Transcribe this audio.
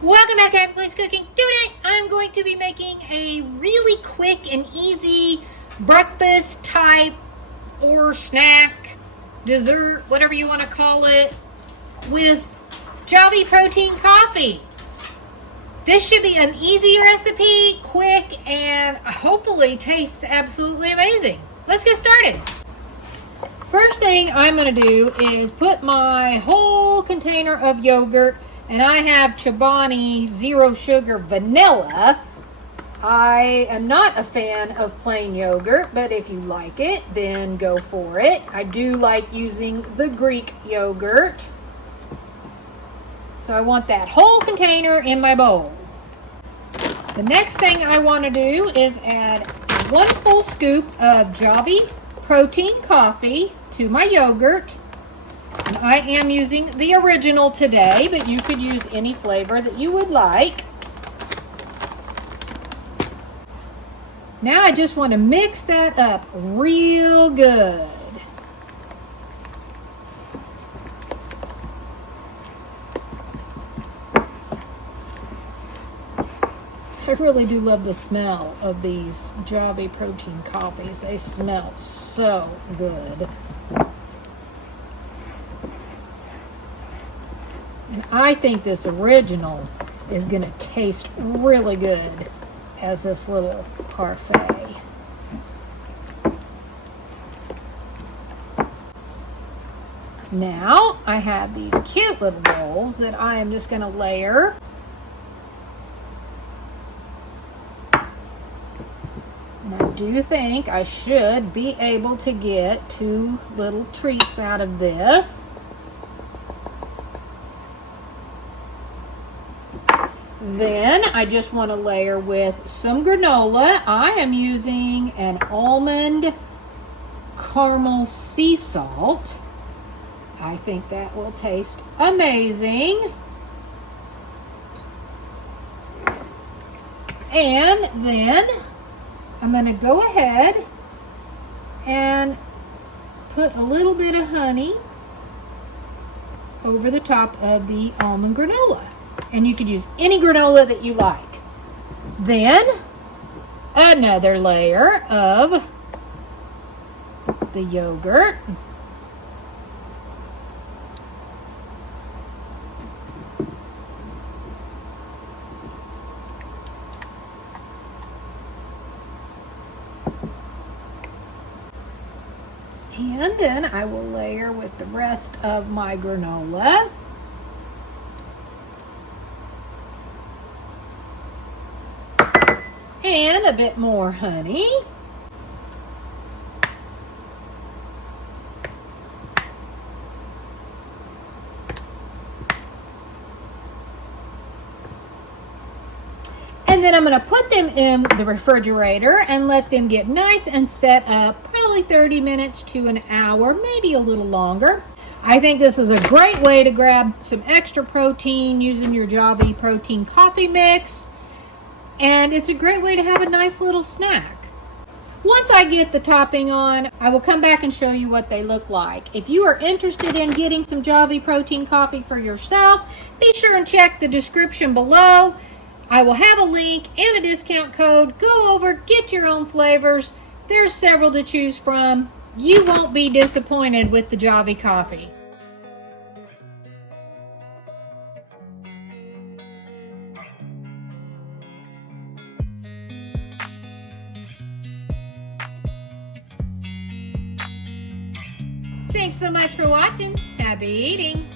Welcome back to Happy Place Cooking. Today I'm going to be making a really quick and easy breakfast type or snack, dessert, whatever you want to call it, with Javy protein coffee. This should be an easy recipe, quick, and hopefully tastes absolutely amazing. Let's get started. First thing I'm going to do is put my whole container of yogurt, and I have Chobani Zero Sugar Vanilla. I am not a fan of plain yogurt, but if you like it, then go for it. I do like using the Greek yogurt. So I want that whole container in my bowl. The next thing I want to do is add 1 full scoop of Javy protein coffee to my yogurt. And I am using the original today, but you could use any flavor that you would like. Now I just want to mix that up real good. I really do love the smell of these Javy protein coffees. They smell so good. And I think this original is going to taste really good as this little parfait. Now I have these cute little bowls that I am just going to layer. And I do think I should be able to get 2 little treats out of this. Then I just want to layer with some granola. I am using an almond caramel sea salt. I think that will taste amazing. And then I'm going to go ahead and put a little bit of honey over the top of the almond granola. And you could use any granola that you like. Then, another layer of the yogurt. And then I will layer with the rest of my granola. And a bit more honey. And then I'm going to put them in the refrigerator and let them get nice and set up, probably 30 minutes to an hour, maybe a little longer. I think this is a great way to grab some extra protein using your Javy protein coffee mix. And it's a great way to have a nice little snack. Once I get the topping on, I will come back and show you what they look like. If you are interested in getting some Javy protein coffee for yourself, be sure and check the description below. I will have a link and a discount code. Go over, get your own flavors. There's several to choose from. You won't be disappointed with the Javy coffee. Thanks so much for watching. Happy eating.